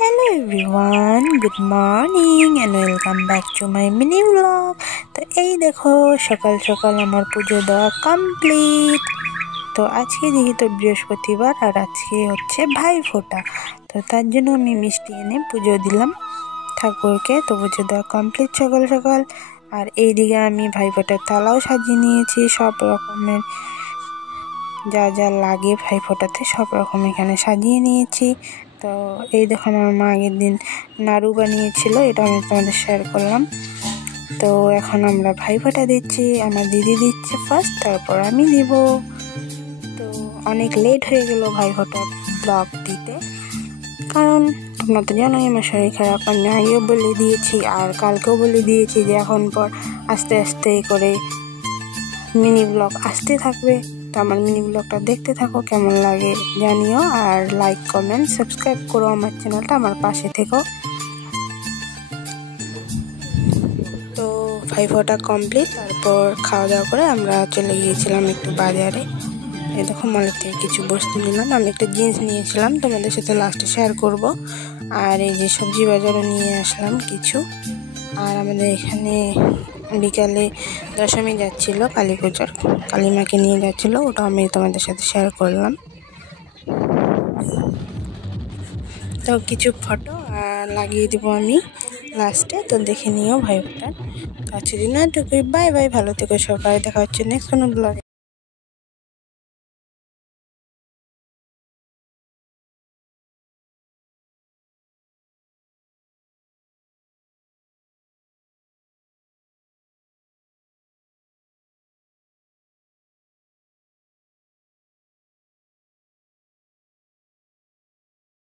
Hello everyone, good morning and welcome back to my mini vlog. তো এই দেখো সকাল সকাল আমার পুজো দেওয়া কমপ্লিট। তো আজকে যেহেতু বৃহস্পতিবার আর আজকে হচ্ছে ভাইফোঁটা, তো তার জন্য আমি মিষ্টি এনে পুজো দিলাম ঠাকুরকে। তো পুজো দেওয়া কমপ্লিট সকাল সকাল। আর এইদিকে আমি ভাইফোঁটার থালাও সাজিয়ে নিয়েছি, সব রকমের যা যা লাগে ভাইফোঁটাতে সব রকম এখানে সাজিয়ে নিয়েছি। তো এই দেখো আমার মা আগের দিন নাড়ু বানিয়েছিল, এটা আমি তোমাদের শেয়ার করলাম। তো এখন আমরা ভাইফোঁটা দিচ্ছি, আমার দিদি দিচ্ছে ফার্স্ট, তারপর আমি দিব। তো অনেক লেট হয়ে গেল ভাইফোঁটার ব্লগ দিতে, কারণ তোমরা তো জানোই আমার শরীর খারাপ। আমি আগেও বলে দিয়েছি আর কালকেও বলে দিয়েছি যে এখন পর আস্তে আস্তে করে মিনি ব্লগ আসতে থাকবে। তো আমার মিনি ব্লগটা দেখতে থাকো, কেমন লাগে জানিও, আর লাইক কমেন্ট সাবস্ক্রাইব করো আমার চ্যানেলটা, আমার পাশে থেকো। তো ভাইফোঁটা কমপ্লিট, তারপর খাওয়া দাওয়া করে আমরা চলে গিয়েছিলাম একটু বাজারে। এই দেখো মলের থেকে কিছু বস্তু নিলাম, আমি একটা জিন্স নিয়েছিলাম, তোমাদের সাথে লাস্টে শেয়ার করব। আর এই যে সবজি বাজারও নিয়ে আসলাম কিছু। আর আমাদের এখানে বিকালে দশমী যাচ্ছিলো, কালী পূজার কালী মাকে নিয়ে যাচ্ছিলো, ওটা আমি তোমাদের সাথে শেয়ার করলাম। তো কিছু ফটো লাগিয়ে দেবো আমি লাস্টে, তো দেখে নিও ভাইফোঁটার। আজকের দিন এটুকুই, বাই বাই, ভালো থেকো সবাই, দেখা হচ্ছে নেক্সট কোনো ব্লগে।